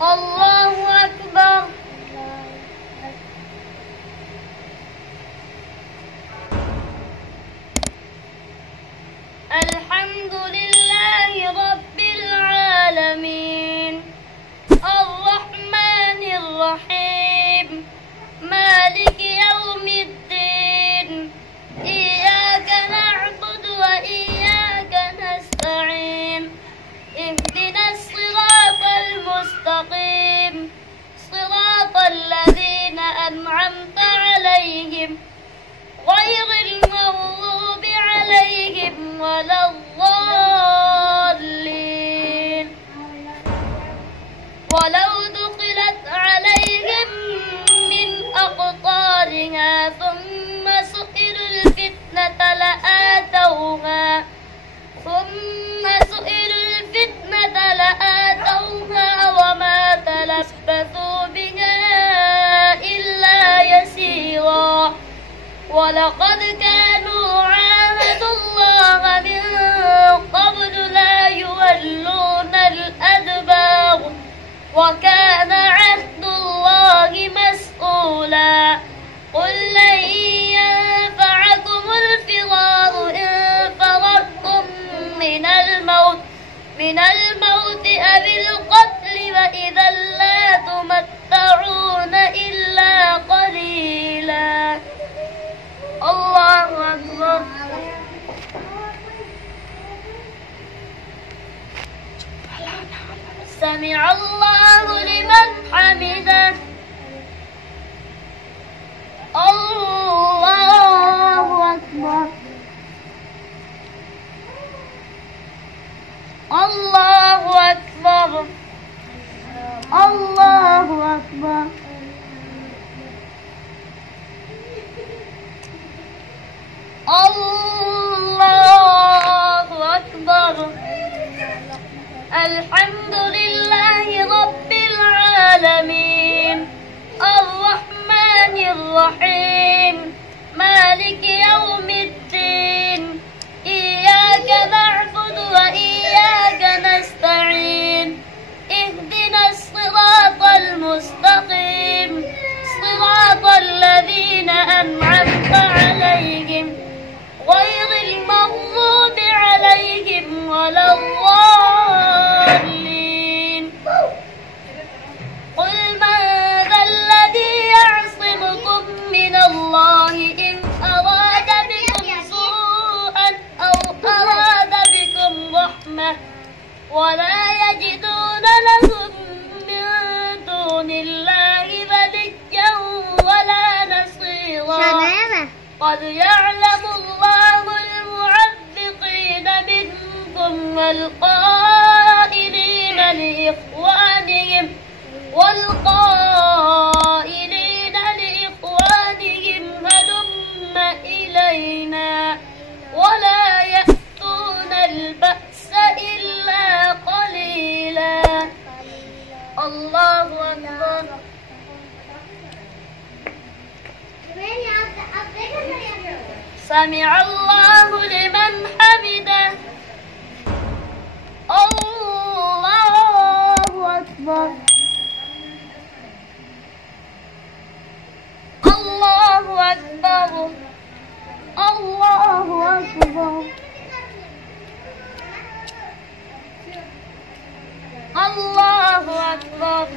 الله أكبر. الحمد لله رب العالمين الرحمن الرحيم مالك يوم الدين إياك نعبد وإياك نستعين اهدنا الصراط المستقيم صراط الذين أنعمت عليهم غير المغضوب عليهم ولا الضالين. ولو دخلت عليهم من أقطارها ثم سئلوا الفتنة لآتوها وما تلبثوا بها إلا يسيرا ولقد كانوا عاهدوا الله من قبل لا يولون الأدبار وكان عهد الله مسؤولا. قل لن ينفعكم الفرار إن فررتم من الموت أو القتل وإذا لا تمتعون إلا قليلا. الله أكبر. سمع الله لمن حمده. الله أكبر. الله أكبر. الله أكبر. الله أكبر. الحمد لله رب العالمين الرحمن الرحيم مالك يوم الدين إياك نعبد وإياك نستعين اهدنا الصراط المستقيم صراط الذين أنعمت عليهم غير المغضوب عليهم ولا الضالين. قل من ذا الذي يعصمكم من الله إن أراد بكم سوءا أو أراد بكم رحمة ولا يجدون لهم من دون الله وليا ولا نصيرا. قد يعلم الله المعوقين منكم والقائلين لإخوانهم هلم إلينا ولا يأتون البأس إلا قليلا. الله أكبر. سمع الله لمن حمده. الله أكبر. الله أكبر. الله أكبر. الله أكبر.